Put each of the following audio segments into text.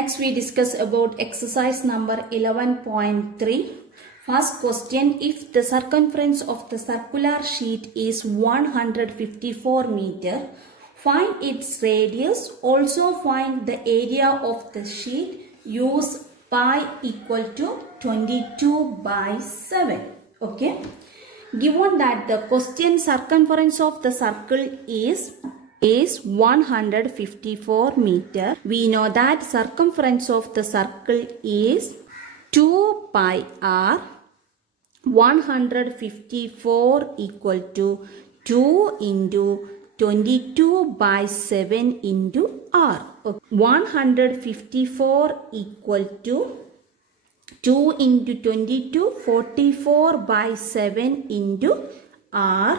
Next we discuss about exercise number 11.3. First question, if the circumference of the circular sheet is 154 meter, find its radius. Also find the area of the sheet. Use pi equal to 22/7. Okay. Given that the question circumference of the circle is 154 meter. We know that circumference of the circle is 2 pi r. 154 equal to 2 into 22/7 into r. 154 equal to 2 into 22, 44/7 into r.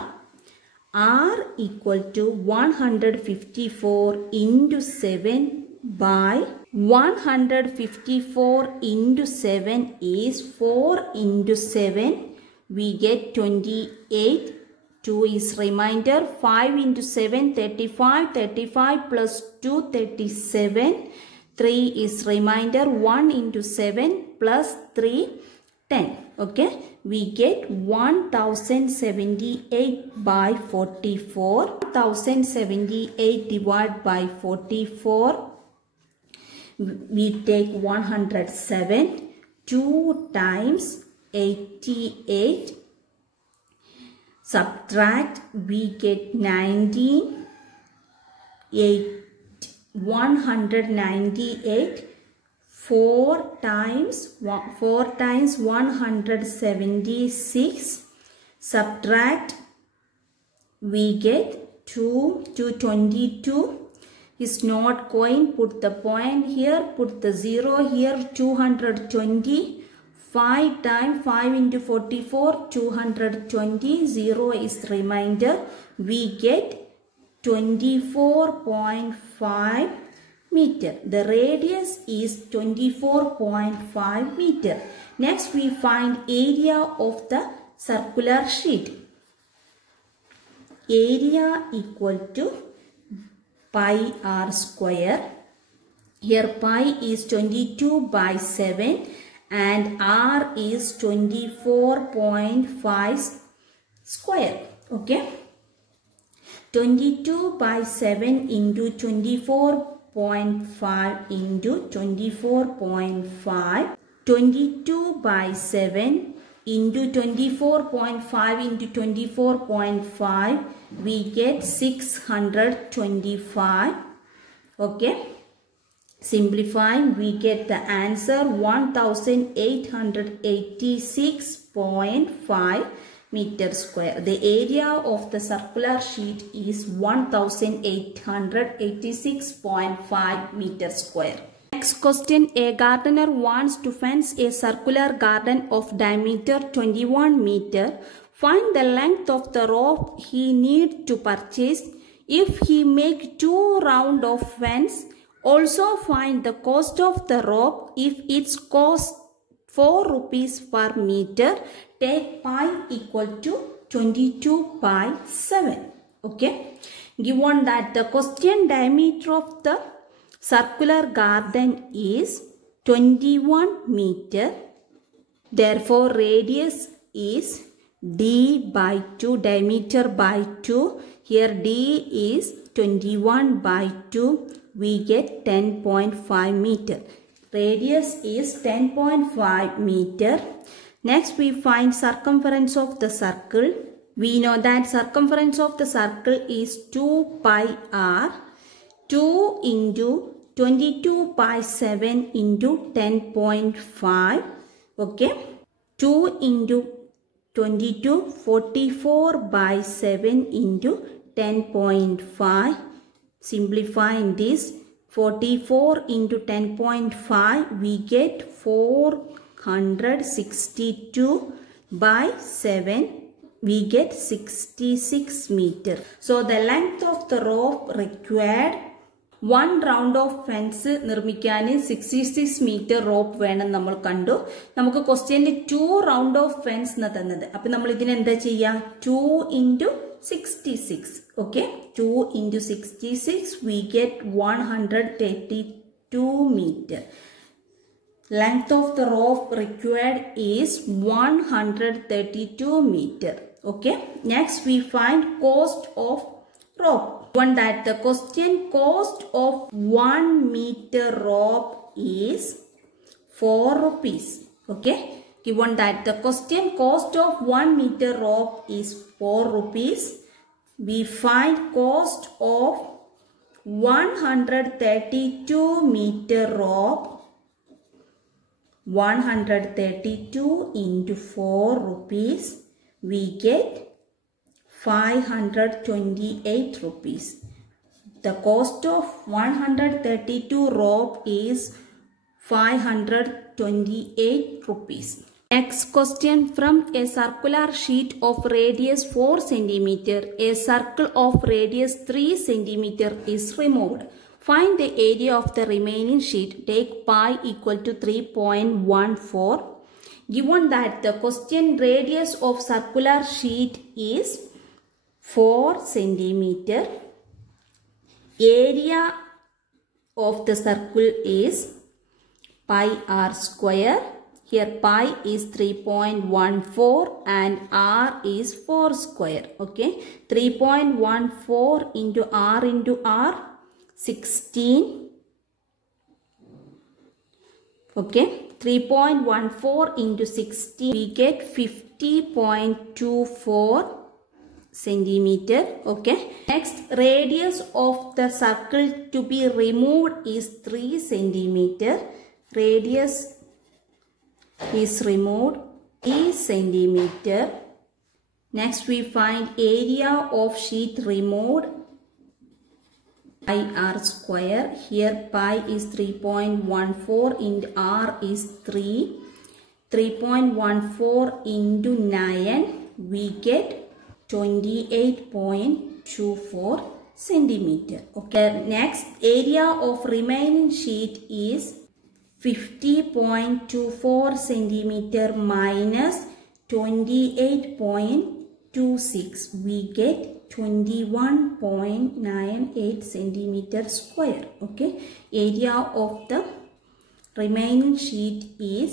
R equal to 154 into 7 by 154 into 7 is 4 into 7. We get 28. 2 is remainder. 5 into 7, 35. 35 plus 2, 37. 3 is remainder. 1 into 7 plus 3, 10. Okay. We get 1078/44. 1078 divided by 44. We take 107. 2 times 88. Subtract. We get 19. 198. 4 times 176. Subtract. We get 222 is not going. Put the point here. Put the 0 here. 220. 5 times 5 into 44. 220. 0 is remainder. We get 24.5 meter. The radius is 24.5 meter. Next we find area of the circular sheet. Area equal to pi r square. Here pi is 22/7 and r is 24.5 square. Okay. 22/7 into 24.5 into 24.5. 22/7 into 24.5 into 24.5. We get 625. Okay. Simplifying, we get the answer 1886.5 meter square. The area of the circular sheet is 1886.5 meter square. Next question, a gardener wants to fence a circular garden of diameter 21 meter. Find the length of the rope he needs to purchase. If he make 2 rounds of fence, also find the cost of the rope. If its cost 4 rupees per meter, take pi equal to 22/7. Okay. Given that the question diameter of the circular garden is 21 meter. Therefore, radius is d by 2, diameter by 2. Here d is 21/2. We get 10.5 meter. Radius is 10.5 meter. Next we find circumference of the circle. We know that circumference of the circle is 2 pi r. 2 into 22/7 into 10.5. Okay. 2 into 22, 44/7 into 10.5. Simplifying this, 44 into 10.5, we get 462/7. We get 66 meter. So the length of the rope required, 1 round of fence നിർമ്മിക്കാന് 66 meter rope വേണം നമ്മൾ കണ്ടു. നമുക്ക് ക്വസ്റ്റ്യനിൽ 2 round of fence എന്ന് തന്നത്. അപ്പോൾ നമ്മൾ ഇതിനെ എന്താ ചെയ്യാ? 2 into 66. Okay, 2 into 66 we get 132 2 meter. Length of the rope required is 132 meter. Okay. Next we find cost of rope. Given that the question cost of 1 meter rope is 4 rupees. Okay. Given that the question cost of 1 meter rope is 4 rupees. We find cost of 132 meter rope. 132 into 4 rupees. We get 528 rupees. The cost of 132 rope is 528 rupees. Next question, from a circular sheet of radius 4 cm, a circle of radius 3 cm is removed. Find the area of the remaining sheet. Take pi equal to 3.14. Given that the question radius of circular sheet is 4 cm, area of the circle is pi r square. Here pi is 3.14 and r is 4 square. Okay. 3.14 into r, 16. Okay. 3.14 into 16, we get 50.24 centimeter. Okay. Next, radius of the circle to be removed is 3 centimeter. Radius is removed 3 centimeter. Next, we find area of sheet removed, pi r square. Here pi is 3.14 and r is 3. 3.14 into 9, we get 28.24 centimeter. Okay. Next, area of remaining sheet is 50.24 centimeter minus 28.26. We get 21.98 centimeter square. Okay. Area of the remaining sheet is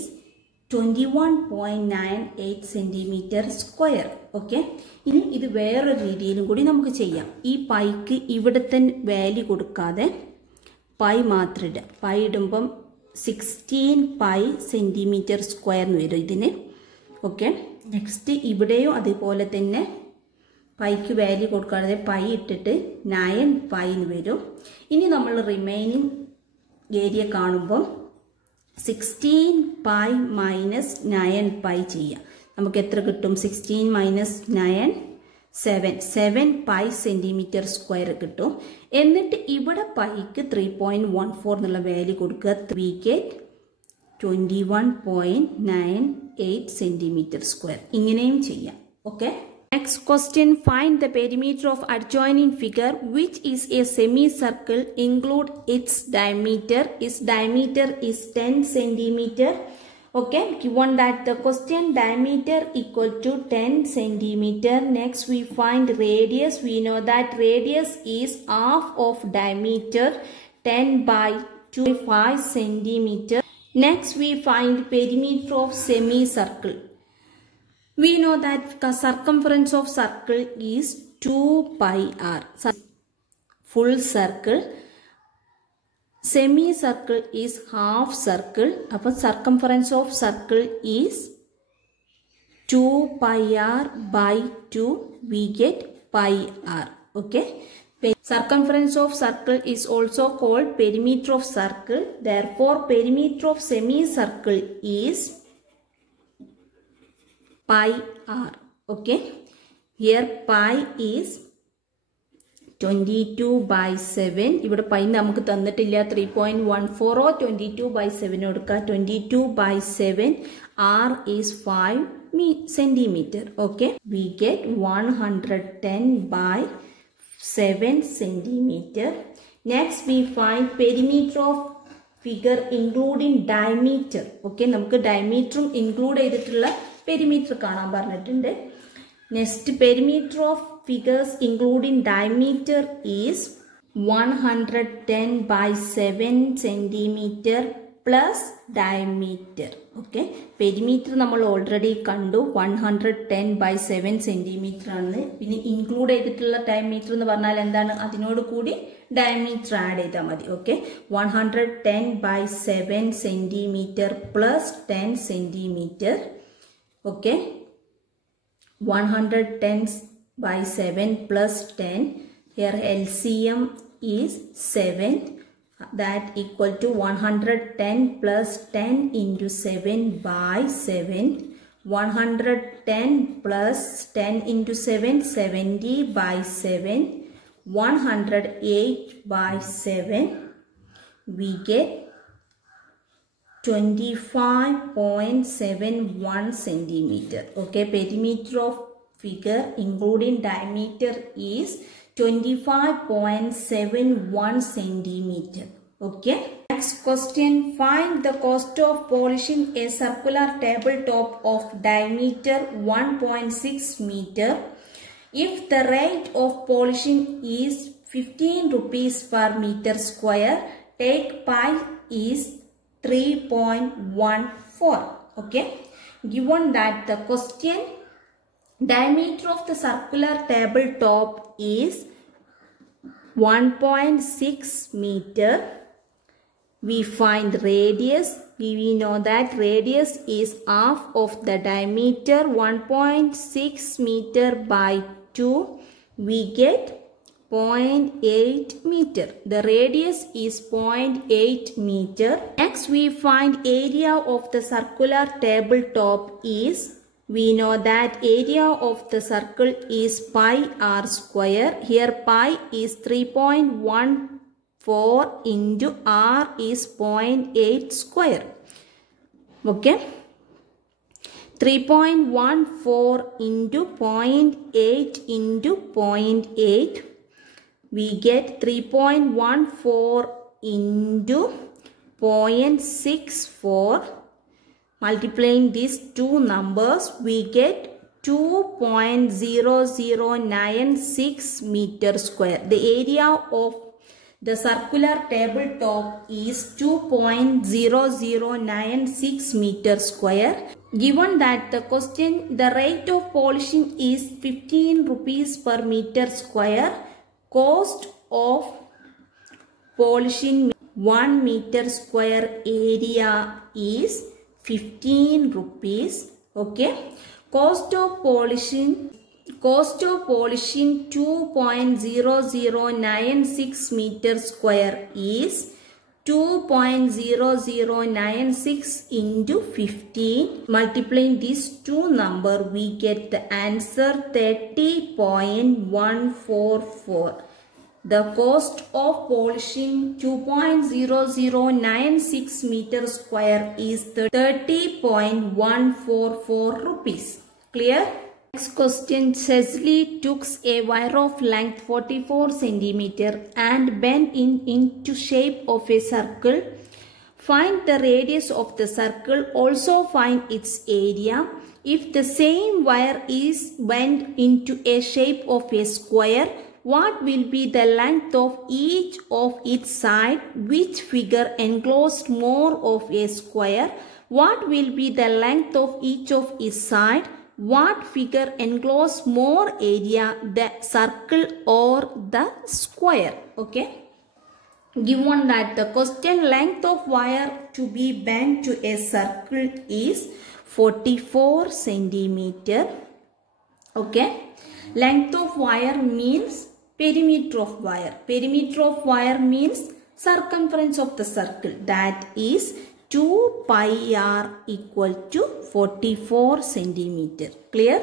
21.98 centimeter square. Okay. ഇനി ഇത് വേറൊരു രീതിയിലും കൂടി നമുക്ക് ചെയ്യാം. ഈ പൈക്ക് ഇവിടുത്തെ value കൊടുക്കാതെ പൈ മാത്രം ഇടുക. പൈ ഇടുമ്പം 16 പൈ സെൻറ്റിമീറ്റർ സ്ക്വയർ എന്ന് വരും ഇതിന്. ഓക്കെ. നെക്സ്റ്റ് ഇവിടെയും അതുപോലെ തന്നെ പൈക്ക് വാല്യൂ കൊടുക്കാതെ പൈ ഇട്ടിട്ട് 9 പൈ എന്ന് വരും. ഇനി നമ്മൾ റിമൈനിങ് ഏരിയ കാണുമ്പം 16 പൈ മൈനസ് 9 പൈ ചെയ്യാം. നമുക്ക് എത്ര കിട്ടും? 16 മൈനസ് 9 7 പൈ സെൻറ്റിമീറ്റർ സ്ക്വയർ കിട്ടും. എന്നിട്ട് ഇവിടെ പൈക്ക് 3.14 എന്നുള്ള വാല്യൂ കൊടുക്കുക. We get 21.98 centimetre square. ഇങ്ങനെയും ചെയ്യാം. Okay. Next question, find the perimeter of adjoining figure which is a semicircle. Include its diameter. Its diameter is 10 centimeter. Okay, given that the question diameter equal to 10 centimeter. Next we find radius. We know that radius is half of diameter, 10 by 25 centimeter. Next we find perimeter of semicircle. We know that circumference of circle is 2 pi r. Full circle. Semicircle is half circle. Upon circumference of circle is 2 pi r by 2. We get pi r. Okay. Circumference of circle is also called perimeter of circle. Therefore, perimeter of semicircle is pi r. Okay. Here pi is 22 by 7. ഇവിടെ pi നമുക്ക് തന്നിട്ടില്ല. 3.14 22 by 7 കൊടുക്കുക. 22 by 7. R is 5 centimeter. Okay. We get 110 by 7 centimeter. Next we find perimeter of figure including diameter. Okay. നമുക്ക് diameter include ചെയ്തിട്ടുള്ള perimeter കാണാൻ പറഞ്ഞിട്ടുണ്ട്. Next, perimeter of figures including diameter is 110 by 7 centimeter plus diameter. Okay, perimeter നമ്മൾ already കണ്ടു 110 by 7 centimeter ആണ്. പിന്നെ include ചെയ്തിട്ടുള്ള diameter എന്ന് പറഞ്ഞാൽ എന്താണ്? അതിനോട് കൂടി diameter add ചെയ്താൽ മതി. Okay, 110 by 7 centimeter plus 10 centimeter. Okay, 110 by 7 plus 10. Here LCM is 7. That equal to 110 plus 10 into 7 by 7. 110 plus 10 into 7, 70 by 7. 108 by 7. We get 25.71 centimeter. Okay, perimeter of figure including diameter is 25.71 centimeter. Okay. Next question. Find the cost of polishing a circular tabletop of diameter 1.6 meter. If the rate of polishing is 15 rupees per meter square, take pi is 3.14. Okay. Given that the question, diameter of the circular tabletop is 1.6 meter. We find radius. We know that radius is half of the diameter. 1.6 meter by 2. We get 0.8 meter. The radius is 0.8 meter. Next we find area of the circular tabletop is, we know that area of the circle is pi r square. Here pi is 3.14 into r is 0.8 square. Okay. 3.14 into 0.8 into 0.8. We get 3.14 into 0.64. Multiplying these two numbers, we get 2.0096 meter square. The area of the circular tabletop is 2.0096 meter square. Given that the question, the rate of polishing is 15 rupees per meter square. Cost of polishing 1 meter square area is 15 rupees. Okay. Cost of polishing 2.0096 meter square is 2.0096 into 15. Multiplying these two numbers, we get the answer 30.144. The cost of polishing 2.0096 meter square is 30.144 rupees. Clear? Next question. Cecily took a wire of length 44 centimeter and bent it into shape of a circle. Find the radius of the circle. Also find its area. If the same wire is bent into a shape of a square, what will be the length of each of its side? Which figure enclosed more of a square? What will be the length of each of its side? What figure enclosed more area, the circle or the square? Okay. Given that the question, length of wire to be bent to a circle is 44 centimeter. Okay. Length of wire means perimeter of wire. Perimeter of wire means circumference of the circle. That is 2 pi r equal to 44 centimeter. Clear?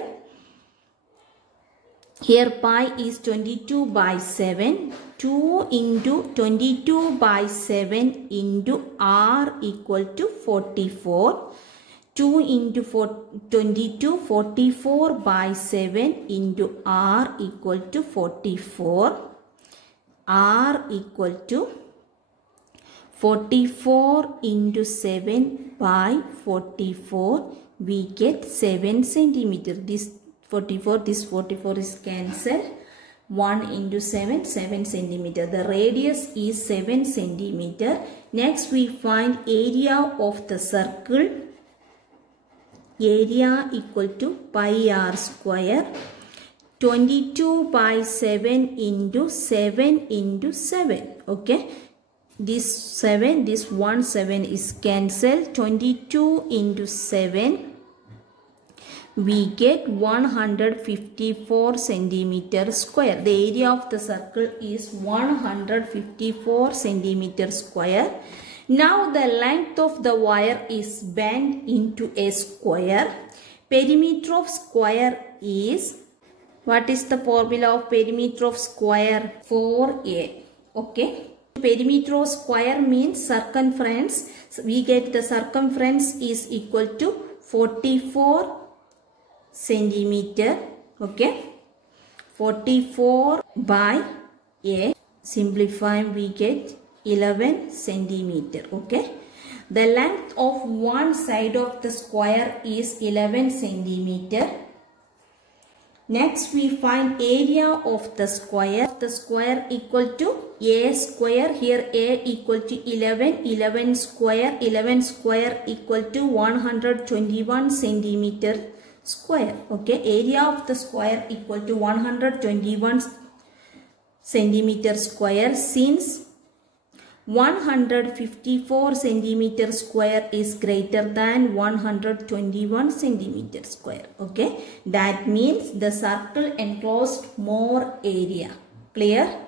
Here pi is 22 by 7. 2 into 22 by 7 into r equal to 44. 2 into 22, 44 by 7 into r equal to 44. R equal to 44 into 7 by 44. We get 7 centimeter. This 44 is cancelled. 1 into 7, 7 centimeter. The radius is 7 centimeter. Next we find area of the circle. Area equal to pi r square. 22 by 7 into 7 into 7. Okay. This 7, this 1 7 is cancelled. 22 into 7. We get 154 centimeter square. The area of the circle is 154 centimeter square. Now the length of the wire is bent into a square. Perimeter of square is, what is the formula of perimeter of square? 4a. Okay. Perimeter of square means circumference. So we get the circumference is equal to 44 centimeter. Okay. 44 by a. Simplifying, we get 11 centimeter. Okay. The length of one side of the square is 11 centimeter. Next we find area of the square. The square equal to a square. Here a equal to 11. 11 square. 11 square equal to 121 centimeter square. Okay. Area of the square equal to 121 centimeter square. Since 154 centimeter square is greater than 121 centimeter square. Okay. That means the circle enclosed more area. Clear?